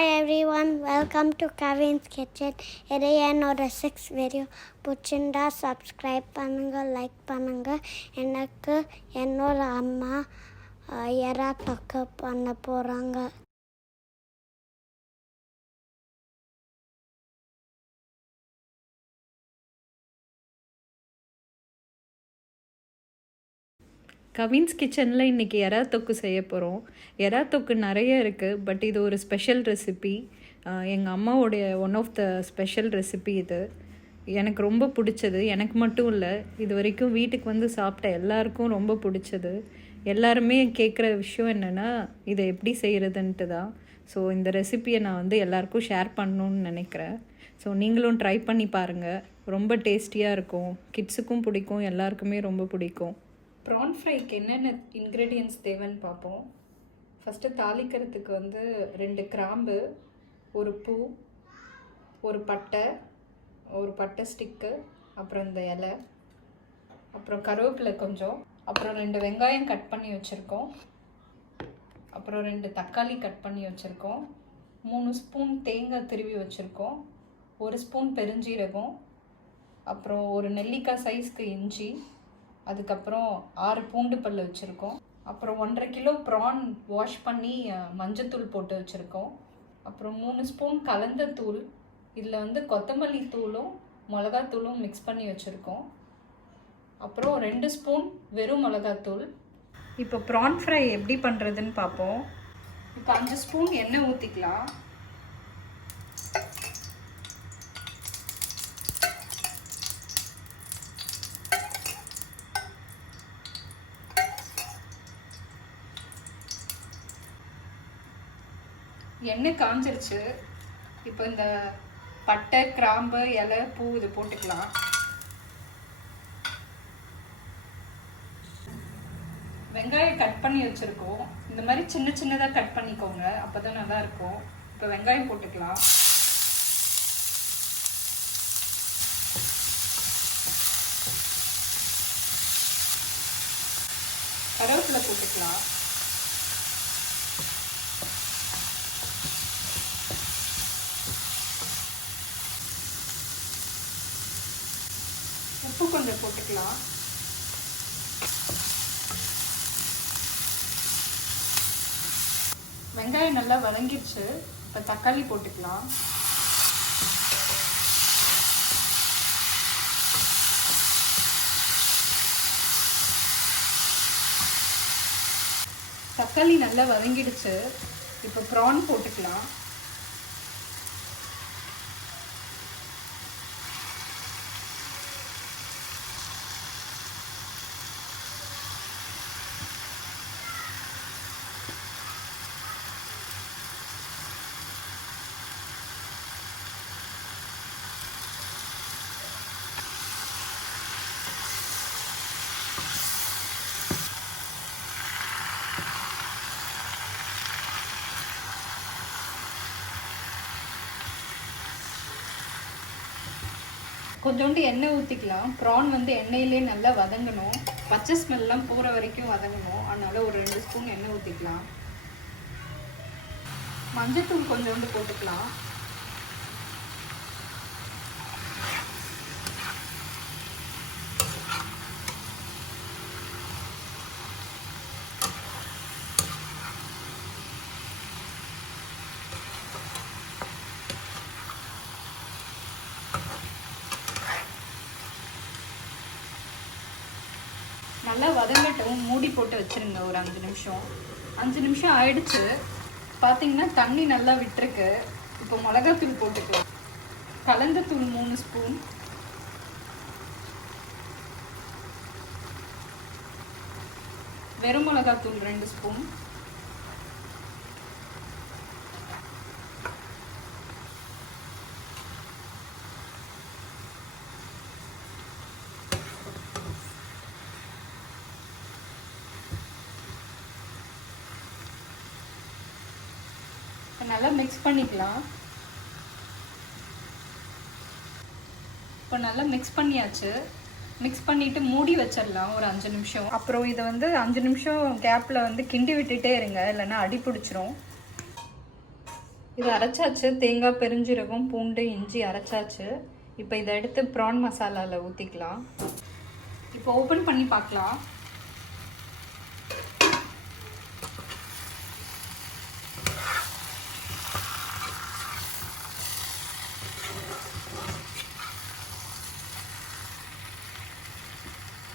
Hi everyone, welcome to Kavin's Kitchen. இது என்னோட 6th video. பிடிச்சிருந்தா சப்ஸ்கிரைப் பண்ணுங்க, லைக் பண்ணுங்க. எனக்கு என்னோட அம்மா எறா தொக்கு பண்ண போகிறாங்க. கவின்ஸ் கிச்சனில் இன்றைக்கி எறா தொக்கு செய்ய போகிறோம். எறா தொக்கு நிறைய இருக்குது, பட் இது ஒரு ஸ்பெஷல் ரெசிபி. எங்கள் அம்மாவோடைய one of the special recipe இது. எனக்கு ரொம்ப பிடிச்சது. எனக்கு மட்டும் இல்லை, இது வரைக்கும் வீட்டுக்கு வந்து சாப்பிட்ட எல்லாருக்கும் ரொம்ப பிடிச்சது. எல்லாருமே கேட்குற விஷயம் என்னென்னா இதை எப்படி செய்கிறதுன்ட்டு தான். ஸோ இந்த ரெசிப்பியை நான் வந்து எல்லாருக்கும் ஷேர் பண்ணணுன்னு நினைக்கிறேன். ஸோ நீங்களும் ட்ரை பண்ணி பாருங்கள். ரொம்ப டேஸ்டியாக இருக்கும். கிட்ஸுக்கும் பிடிக்கும், எல்லாருக்குமே ரொம்ப பிடிக்கும். ப்ரான் ஃப்ரைக்கு என்னென்ன இன்க்ரீடியன்ட்ஸ் தேவைன்னு பார்ப்போம். ஃபஸ்ட்டு தாளிக்கிறதுக்கு வந்து 2 கிராம்பு, ஒரு பூ, ஒரு பட்டை ஸ்டிக்கு, அப்புறம் இந்த இலை, அப்புறம் கருவேப்பிலை கொஞ்சம், அப்புறம் 2 வெங்காயம் கட் பண்ணி வச்சுருக்கோம், அப்புறம் 2 தக்காளி கட் பண்ணி வச்சுருக்கோம், 3 ஸ்பூன் தேங்காய் திருவி வச்சுருக்கோம், 1 ஸ்பூன் பெருஞ்சீரகம், அப்புறம் ஒரு நெல்லிக்காய் சைஸ்க்கு இஞ்சி, அதுக்கப்புறம் 6 பூண்டு பல் வச்சுருக்கோம், அப்புறம் 1.5 கிலோ ப்ரான் வாஷ் பண்ணி மஞ்சத்தூள் போட்டு வச்சுருக்கோம், அப்புறம் 3 ஸ்பூன் கலந்த தூள், இதில் வந்து கொத்தமல்லி தூளும் மிளகாத்தூளும் மிக்ஸ் பண்ணி வச்சுருக்கோம், அப்புறம் 2 ஸ்பூன் வெறும் மிளகாத்தூள். இப்போ ப்ரான் ஃப்ரை எப்படி பண்ணுறதுன்னு பார்ப்போம். இப்போ 5 ஸ்பூன் எண்ணெய் ஊற்றிக்கலாம். எண்ணெய் காஞ்சிருச்சு. இப்போ இந்த பட்டை, கிராம்பு, இலை, பூ இது போட்டுக்கலாம். வெங்காயம் கட் பண்ணி வச்சுருக்கோம். இந்த மாதிரி சின்ன சின்னதாக கட் பண்ணிக்கோங்க, அப்போ தான் நல்லா இருக்கும். இப்போ வெங்காயம் போட்டுக்கலாம். கருவேப்பிலை போட்டுக்கலாம். உப்பு கொஞ்சம் போட்டுக்கலாம். வெங்காயம் நல்லா வதங்கிடுச்சு. இப்போ தக்காளி போட்டுக்கலாம். தக்காளி நல்லா வதங்கிடுச்சு. இப்போ ப்ரான் போட்டுக்கலாம். கொஞ்சோண்டு எண்ணெய் ஊற்றிக்கலாம். ப்ரான் வந்து எண்ணெயிலே நல்லா வதங்கணும், பச்சை ஸ்மெல்லாம் போகிற வரைக்கும் வதங்கணும். அதனால் ஒரு 2 ஸ்பூன் எண்ணெய் ஊற்றிக்கலாம். மஞ்சத்தூள் கொஞ்சோண்டு போட்டுக்கலாம். நல்லா வதங்கட்டும். மூடி போட்டு வச்சுருங்க ஒரு 5 நிமிஷம். 5 நிமிஷம் ஆயிடுச்சு. பார்த்தீங்கன்னா தண்ணி நல்லா விட்டுருக்கு. இப்போ மிளகாத்தூள் போட்டுக்கலாம். கலந்த தூள் 3 ஸ்பூன், வெறும் மிளகாத்தூள் 2 ஸ்பூன், நல்லா மிக்ஸ் பண்ணிக்கலாம். இப்போ நல்லா மிக்ஸ் பண்ணியாச்சு. மிக்ஸ் பண்ணிவிட்டு மூடி வச்சிடலாம் ஒரு 5 நிமிஷம். அப்புறம் இதை வந்து 5 நிமிஷம் கேப்பில் வந்து கிண்டி விட்டுட்டே இருங்க, இல்லைன்னா அடி பிடிச்சிரும். இது அரைச்சாச்சு. தேங்காய், பெருஞ்சீரகம், பூண்டு, இஞ்சி அரைச்சாச்சு. இப்போ இதை எடுத்து ப்ரான் மசாலாவில் ஊற்றிக்கலாம். இப்போ ஓப்பன் பண்ணி பார்க்கலாம்.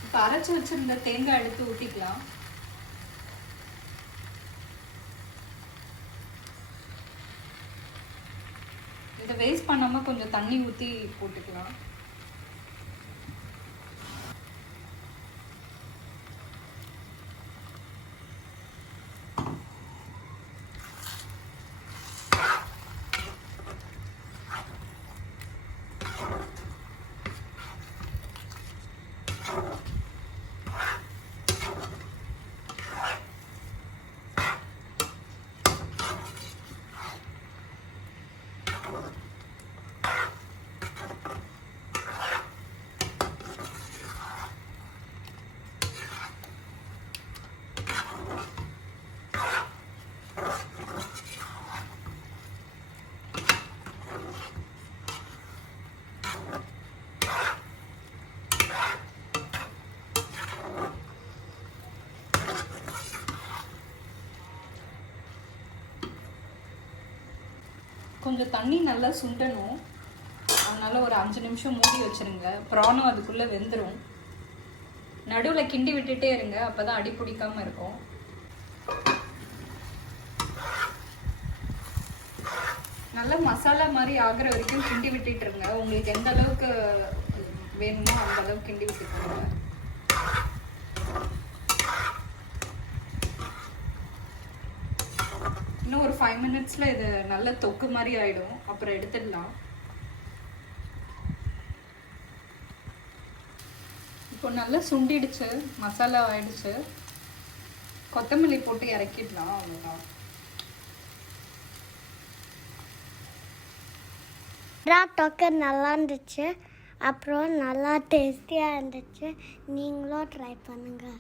இப்போ அரைச்சி வச்சிருந்த தேங்காய் எடுத்து ஊற்றிக்கலாம். இதை வேஸ்ட் பண்ணாமல் கொஞ்சம் தண்ணி ஊற்றி போட்டுக்கலாம். கொஞ்சம் தண்ணி நல்லா சுண்டணும். அதனால் ஒரு 5 நிமிஷம் மூடி வச்சுருங்க. ப்ரானும் அதுக்குள்ளே வெந்துடும். நடுவில் கிண்டி விட்டுட்டே இருங்க, அப்போ தான் அடி பிடிக்காமல் இருக்கும். நல்லா மசாலா மாதிரி ஆகிற வரைக்கும் கிண்டி விட்டுட்டு இருங்க. உங்களுக்கு எந்த அளவுக்கு வேணுமோ அந்த அளவுக்கு கிண்டி விட்டுக்கோங்க. இன்னும் ஒரு 5 மினிட்ஸில் இது நல்ல தொக்கு மாதிரி ஆகிடும். அப்புறம் எடுத்துடலாம். இப்போ நல்லா சுண்டிடுச்சு, மசாலா ஆயிடுச்சு. கொத்தமல்லி போட்டு இறக்கிடலாம். அவ்வளோதான். தொக்கு நல்லா இருந்துச்சு. அப்புறம் நல்லா டேஸ்டியாக இருந்துச்சு. நீங்களும் ட்ரை பண்ணுங்கள்.